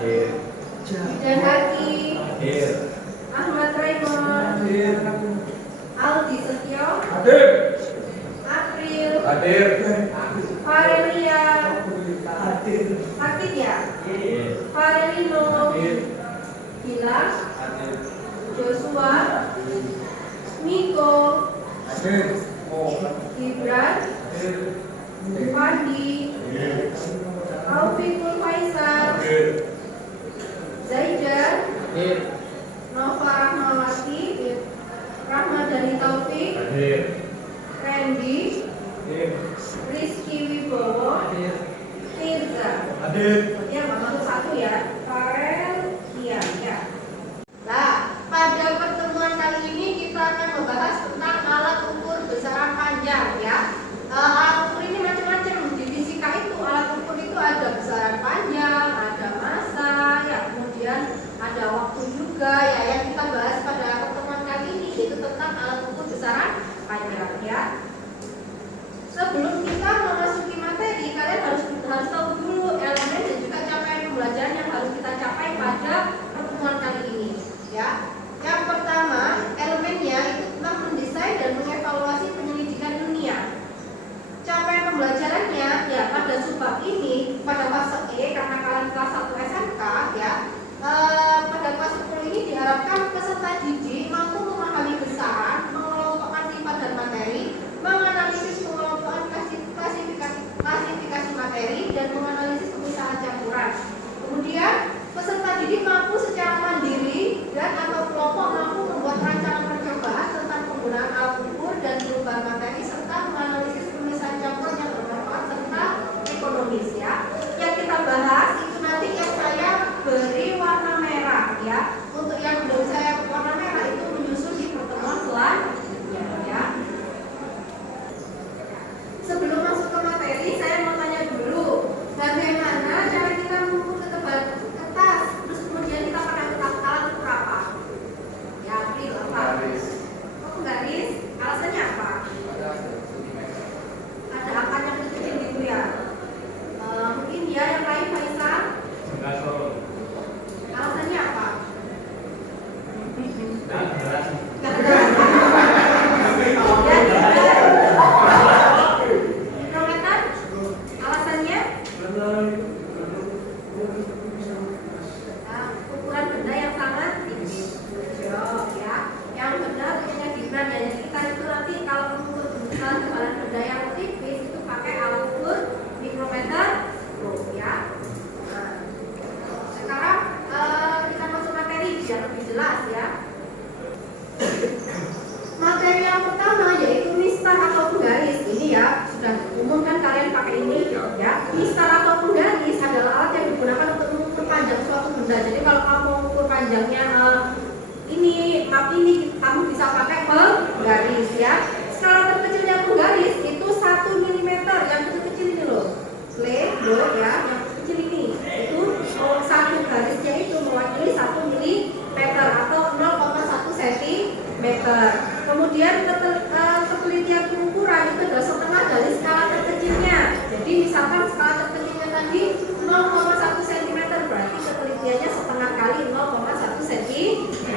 Dan Haki, Ahmad Raymond, Aldi Setio, April, Farelia, aktif ya, Farelino, Gilas, Joshua, Miko, Gibran, Fandi, Aufikul Faisal, Zaidan, Nova Rahmawati, Rahmadani Taufik, Randy, Rizky Wibowo, Tirza. Ya, masuk satu ya. Farel, iya, ya. Nah, pada pertemuan kali ini kita akan membahas tentang alat ukur besaran panjang ya. Alat ukur ini macam-macam. Di fisika itu alat ukur itu ada besaran panjang, ada massa, ya, kemudian ada waktu juga ya. Yang kita bahas pada pertemuan kali ini itu tentang alat ukur besaran panjang ya. Sebelum kita memasuki materi, kalian harus tahu dulu elemen dan juga capaian pembelajaran yang harus kita capai pada pertemuan kali ini ya. Yang pertama, elemennya itu tentang mendesain dan mengevaluasi penyelidikan dunia. Capaian pembelajarannya ya pada subbab ini pada fase E, karena kalian kelas 1 SMK ya. Pada fase 10 ini diharapkan peserta didik mampu memahami besaran, mengelompokkan sifat dan materi, menganalisis pengelompokan klasifikasi materi, dan menganalisis pemisahan campuran. Kemudian peserta didik mampu secara mandiri dan atau kelompok mampu membuat rancangan percobaan tentang penggunaan alat ukur dan perubahan materi serta menganalisis pemisahan campuran yang bermanfaat serta ekonomis ya. Yang kita bahas itu nanti yang saya beri warna merah ya. Untuk yang belum saya warna merah itu menyusul di pertemuan selanjutnya ya. Sebelum masuk ke materi, saya mau tanya dulu, bagaimana cara kita mengukur ketebalan kertas, terus kemudian kita pakai alat ukur apa? Ya, April apa? Oh, garis. Alasannya apa? Ada angkanya kecil gitu ya. Mungkin ya yang lain Faisal? Alasannya apa? Ukuran benda yang sangat tipis ya. Yang benar punya Gibran ya. Jadi kita itu nanti kalau mengukur ketebalan benda yang tipis itu pakai alat ukur mikrometer ya. Nah, sekarang kita masuk materi biar lebih jelas ya. Materi yang pertama yaitu mistar atau penggaris. Ini ya sudah umum kan kalian pakai ini ya. Mistar atau penggaris adalah alat yang digunakan untuk mengukur panjang suatu benda. Jadi kalau kamu mau mengukur panjangnya ini kamu bisa pakai penggaris ya. Skala terkecilnya penggaris itu 1 mm. Yang kecil ini loh, do ya, yang kecil ini itu satu garisnya itu mewakili 1 mm atau 0,1 cm. Kemudian ketelitian pengukuran itu adalah setengah dari skala terkecilnya. Jadi misalkan skala terkecilnya tadi 0,1 cm, berarti ketelitiannya setengah kali 0,1 cm.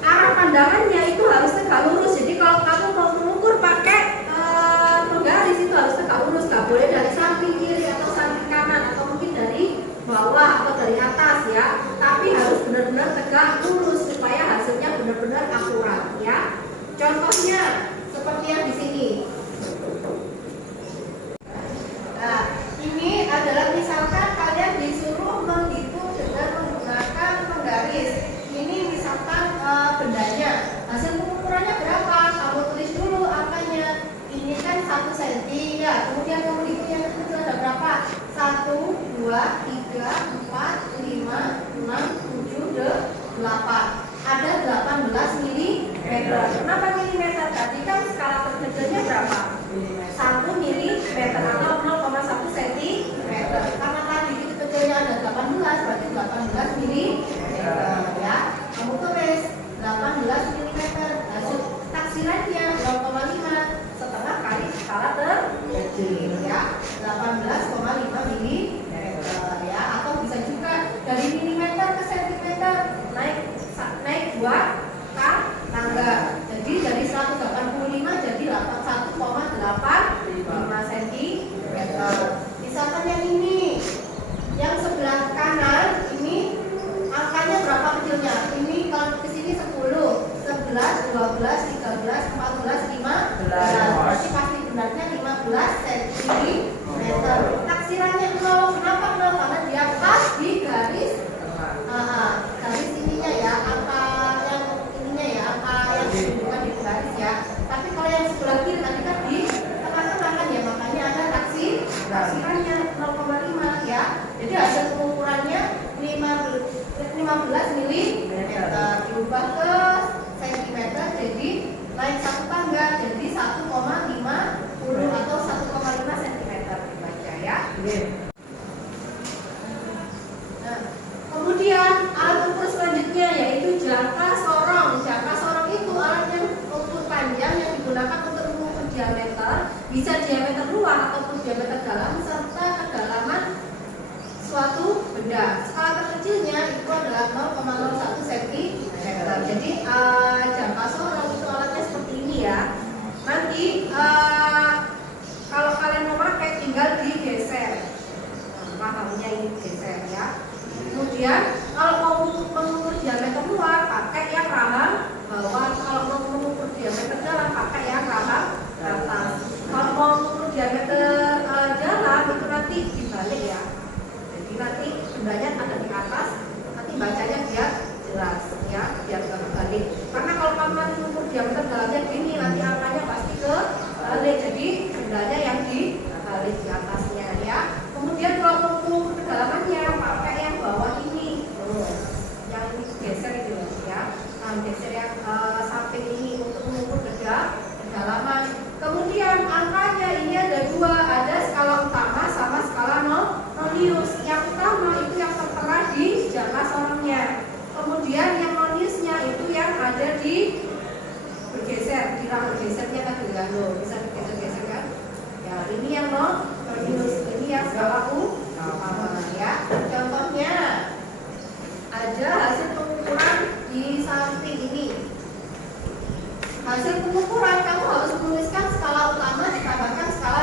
Arah pandangannya itu harus tegak lurus. Jadi kalau kamu mau mengukur pakai penggaris itu harus tegak lurus, nggak boleh dari samping kiri atau samping kanan atau mungkin dari bawah atau dari atas ya. Tapi harus benar-benar tegak lurus supaya hasilnya benar-benar akurat ya. Contohnya seperti yang di sini. Nah, ini adalah misalkan kalian disuruh menghitung dengan menggunakan penggaris. Ini misalkan bendanya, hasil pengukurannya berapa? Kamu tulis dulu angkanya. Ini kan 1 cm ya. Kemudian kamu hitung yang kecil ada berapa? 1, 2, 3, 4, 5, 6, 7, 8. Ada 18 mm. Kenapa milimeter? Tadi kan skala terkecilnya berapa? 1 mm atau 0,1 cm. Karena tadi itu kecilnya ada 18, berarti 18 mm ya. Kamu tulis 18 mm. Hasil taksirannya 0,5 setengah kali skala terkecil ya. 18,5 mm ya. Atau bisa juga dari 0,5 ya. Jadi hasil pengukurannya 15 mm diubah ke cm, jadi naik satu tangga jadi 1,50 atau 1,5 cm dibaca ya. Nah, kemudian alat ukur selanjutnya yaitu jangka sorong. Jangka sorong itu alat yang ukur panjang yang digunakan untuk mengukur diameter, bisa diameter luar ataupun diameter dalam serta kedalaman suatu benda. Skala terkecilnya itu adalah 0,01 cm. Jadi jangka sorong itu alatnya seperti ini ya. Nanti kalau kalian mau pakai tinggal digeser. Pahamnya ini geser ya. Kemudian kalau mau mengukur diameter luar pakai yang rahang bawah. Kalau mau mengukur diameter dalam pakai yang rahang atas. Kalau mau mengukur diameter dalam itu nanti dibalik ya. Jadi nanti bendanya ada di atas, nanti bacanya biar jelas ya, biar nggak kebalik. Karena kalau kamu nanti mengukur diameter dalamnya gini, nanti angkanya pasti kebalik. Jadi bendanya yang dibalik di atasnya ya. Kemudian kalau mengukur kedalamannya pakai yang bawah ini, yang ini geser itu ya. Nah, geser yang samping ini untuk mengukur kedalaman. Kemudian angkanya ini ada dua, ada skala utama sama skala nonius. Yang utama itu yang tertera di jangka sorongnya. Kemudian yang noniusnya itu yang ada di bergeser, di rang bergesernya kan tergantung, bisa digeser-geser kan? Ya ini yang nonius, ini yang skala utama ya. Contohnya ada hasil pengukuran di samping ini. Hasil pengukuran kamu harus menuliskan skala utama ditambahkan skala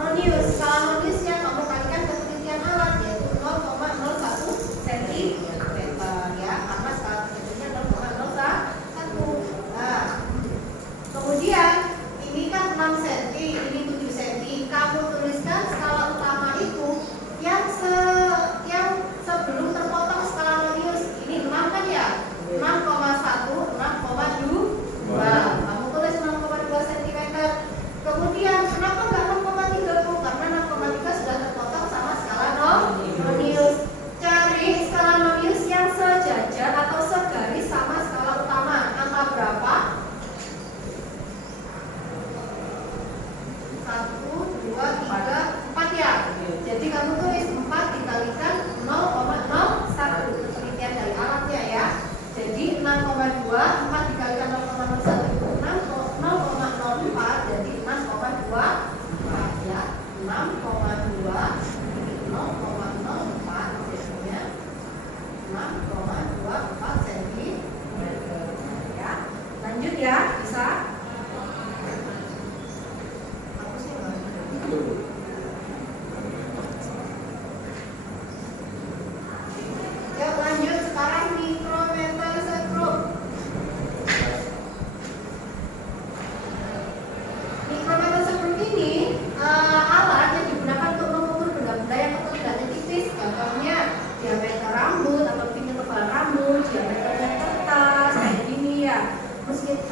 nonius. Skala noniusnya kamu kalikan ketelitian alat yaitu 0,01 cm ya, karena skala terkecilnya 0,01. Nah, kemudian ini kan 6 cm, ini 7 cm. Kamu tuliskan skala utama itu yang sebelum terpotong skala nonius. Ini 6 kan ya? 6,1, 6,2. Kamu tulis 6,2 cm. Kemudian kenapa nggak 6,30? Karena 6,3 sudah terpotong sama skala nonius. Cari skala nonius yang sejajar atau segaris sama skala utama. Angka berapa? 1, 2, 3, 4 ya. Jadi kamu tulis 4 dikalikan 0,01. Penelitian dari alatnya ya. Jadi 6,2, 4 dikalikan 0,01 itu 0,04, jadi 6,24 ya. 6,2 0,04 jadinya 6,24 cm ya. Lanjut ya, bisa? Aku sih yuk lanjut sekarang mikrometer skrup. Mikrometer skrup ini alat yang digunakan untuk mengukur benda-benda yang ketebalannya tipis. Contohnya diameter rambut atau tinggi tebal rambut, diameter kertas kayak gini ya.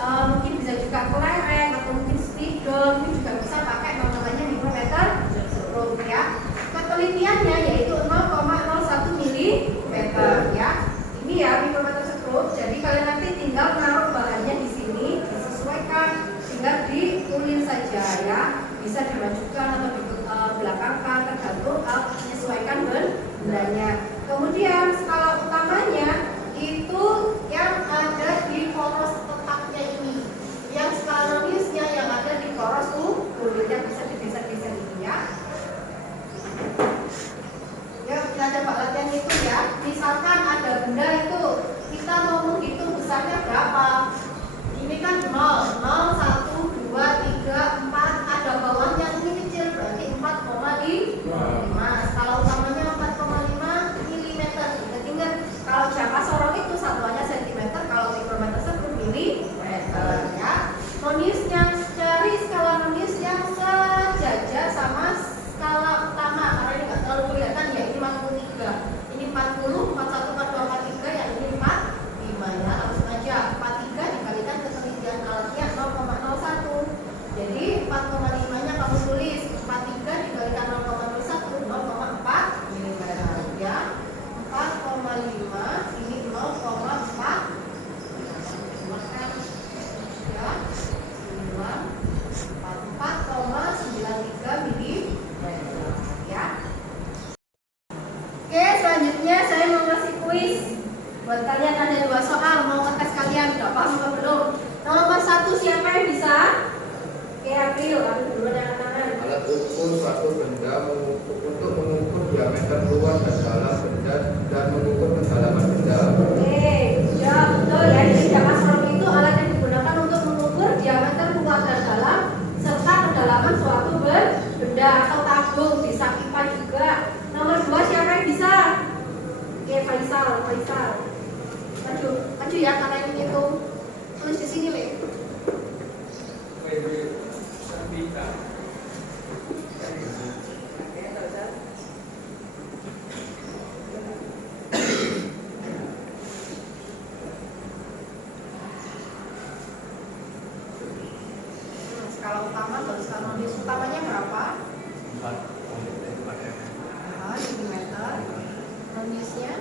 Mungkin bisa juga kelereng atau mungkin spidol, ini juga bisa pakai namanya mikrometer skrup ya. Ketelitiannya yaitu 0,01 mm ya. Ini ya mikrometer skrup. Jadi kalian nanti tinggal menaruh bahannya di sini, disesuaikan, tinggal diulin saja ya. Bisa dimajukan atau dibelakangkan tergantung menyesuaikan bendanya. Kemudian skala utamanya itu yang ada di poros tetapnya ini. Yang skala noniusnya yang ada di poros kulitnya bisa digeser-geser ini ya. Yuk kita coba latihan itu ya. Misalkan ada benda itu, kita mau menghitung besarnya berapa. Ini kan 0, 1, 2, 3, 4. Ada bawahnya ini kecil, berarti 4,5. Skala utamanya 4,5 mm. selanjutnya saya mau ngasih kuis buat kalian. Ada 2 soal mau ngetes kalian udah paham atau belum. Nomor 1 siapa yang bisa? Oke, April, aku dulu dengan tangan. Alat ukur suatu benda untuk mengukur diameter luar dan dalam benda dan mengukur kedalaman benda. Oke, ya betul ya. Jadi diapasron itu alat yang digunakan untuk mengukur diameter luar dan dalam serta kedalaman suatu benda atau tabung, bisa pipa juga. Nomor 2 siapa yang bisa? Oke, Faisal. Maju ya, kalian menghitung. Tulis di sini, Le. Skala utama dan skala nonis utamanya berapa? 4 mm. Nonisnya?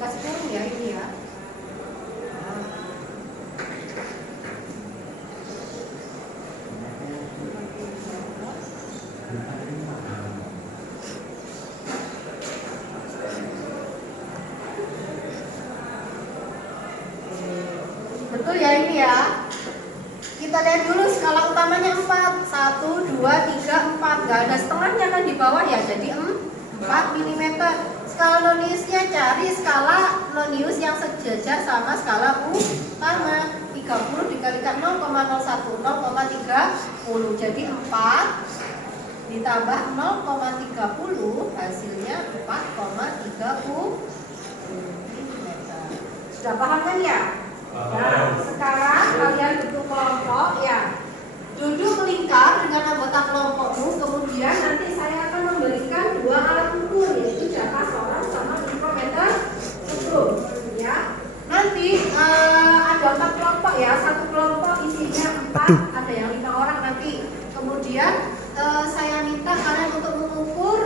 Kasih kurung ya ini ya. Betul ya ini ya. Kita lihat dulu skala utamanya 4. 1, 2, 3, 4. Gak ada setengahnya kan di bawah ya. Jadi 4 mm. Skala nonisnya cari skala nonius yang sejajar sama skala utama. 30 dikalikan 0,01 0,30. Jadi 4 ditambah 0,30 hasilnya 4,30 mm. Sudah paham kan ya? Nah, sekarang kalian bentuk kelompok ya. Duduk melingkar dengan anggota kelompokmu. Kemudian nanti saya akan memberikan 2 alat ukur, yaitu diapasron sama mikrometer skru ya. Nanti ada 4 kelompok ya. Satu kelompok isinya 4, ada yang 5 orang nanti. Kemudian saya minta kalian untuk mengukur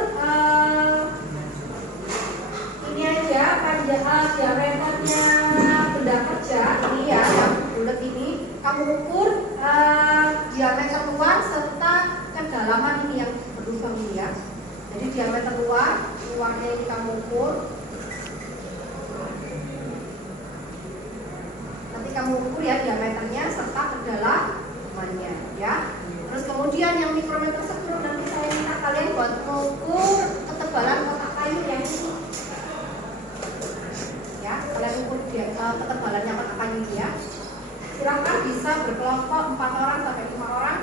ini aja panjang diameternya benda kerja ini ya, yang bulat ini kamu ukur diameter luar serta kedalaman ini yang berlubang ini ya. Jadi diameter luarnya ini kamu ukur. Nanti kamu ukur ya diameternya serta kedalamannya ya. Terus kemudian yang mikrometer skru nanti saya minta kalian buat mengukur ketebalan kotak kayu yang ini. Ya, kalian ukur ketebalannya kotak kayu ini ya. Silakan bisa berkelompok 4 orang sampai 5 orang.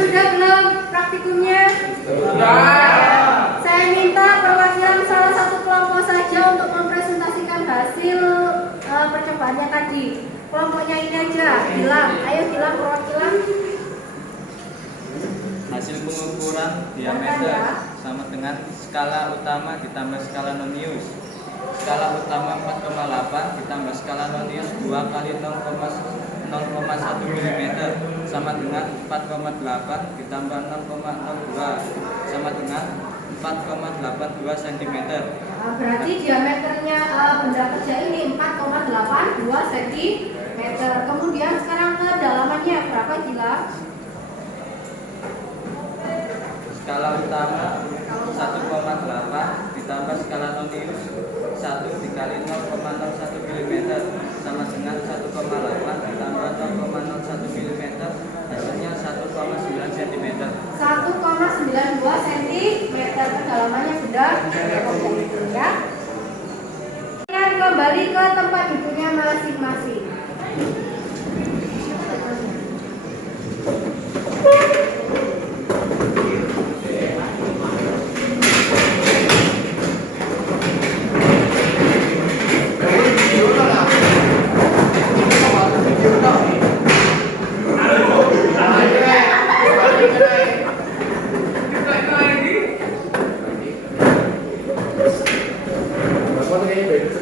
Sudah belum praktikumnya? Sudah. aja. Gilang, ayo Gilang, perwakilan. Hasil pengukuran diameter sama dengan skala utama ditambah skala nonius. Skala utama 4,8 ditambah skala nonius 2 kali 0,1 mm sama dengan 4,8 ditambah 0,02 sama dengan 4,82 cm. Berarti diameternya benda kerja ini 4,82 cm. Kemudian sekarang kedalamannya berapa Gilang? Skala utama 1,8 ditambah skala nonius 1 dikali 0,01 mm sama dengan 1,8 ditambah 0,01 mm hasilnya 1,9 cm. 1,92 cm kedalamannya sudah ya. Dan kembali ke tempat duduknya masing-masing.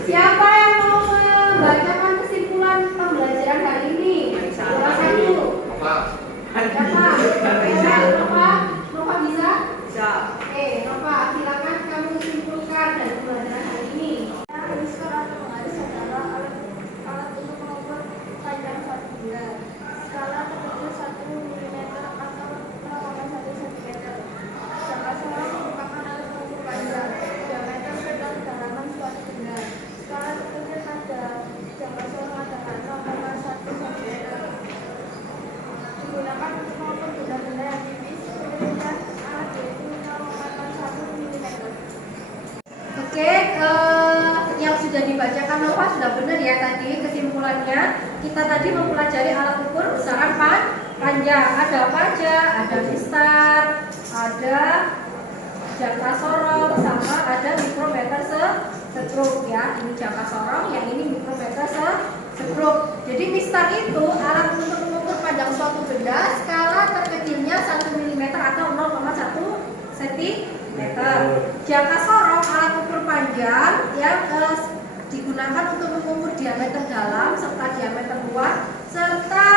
Siapa yang mau membacakan kesimpulan pembelajaran hari ini? Salah satu. Siapa? Nova bisa? Bisa. Nova, silakan kamu simpulkan dari pembelajaran hari ini. Skala penggaris adalah alat untuk mengukur panjang suatu benda. Skala terkecil 1 mm atau 0,1 cm. Jangka sorong merupakan alat pengukur panjang, diameter serta kedalaman suatu benda. Skala terkecil pada jangka sorong adalah 0,1 cm. Digunakan untuk mengukur benda-benda yang tipis, penelitian alat yaitu 0,1 mm. Oke, yang sudah dibacakan Nova sudah benar ya tadi kesimpulannya. Kita tadi mempelajari alat ukur besaran panjang. Ada apa aja? Ada mistar, ada jangka sorong, sama ada mikrometer stroke ya. Ini jangka sorong, yang ini mikrometer stroke. Jadi mistar itu alat untuk mengukur panjang suatu benda, skala terkecilnya 1 mm atau 0,1 cm. Jangka sorong alat ukur panjang yang digunakan untuk mengukur diameter dalam serta diameter luar serta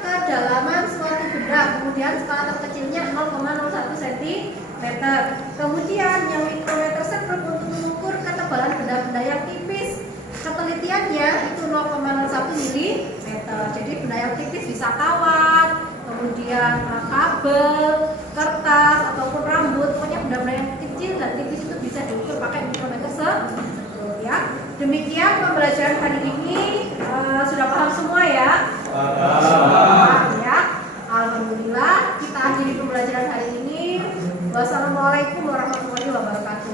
kedalaman suatu benda. Kemudian skala terkecilnya 0,01 cm. Kemudian yang mikrometer stroke untuk mengukur ketebalan benda-benda yang tipis. Ketelitiannya itu 0,01 mm. Jadi benda yang tipis bisa kawat, kemudian kabel, kertas ataupun rambut, pokoknya benda-benda yang kecil dan tipis itu bisa diukur pakai mikrometer stroke ya. Demikian pembelajaran hari ini. Sudah paham semua ya? Ya. Alhamdulillah kita akhiri pembelajaran hari ini. Wassalamualaikum warahmatullahi wabarakatuh.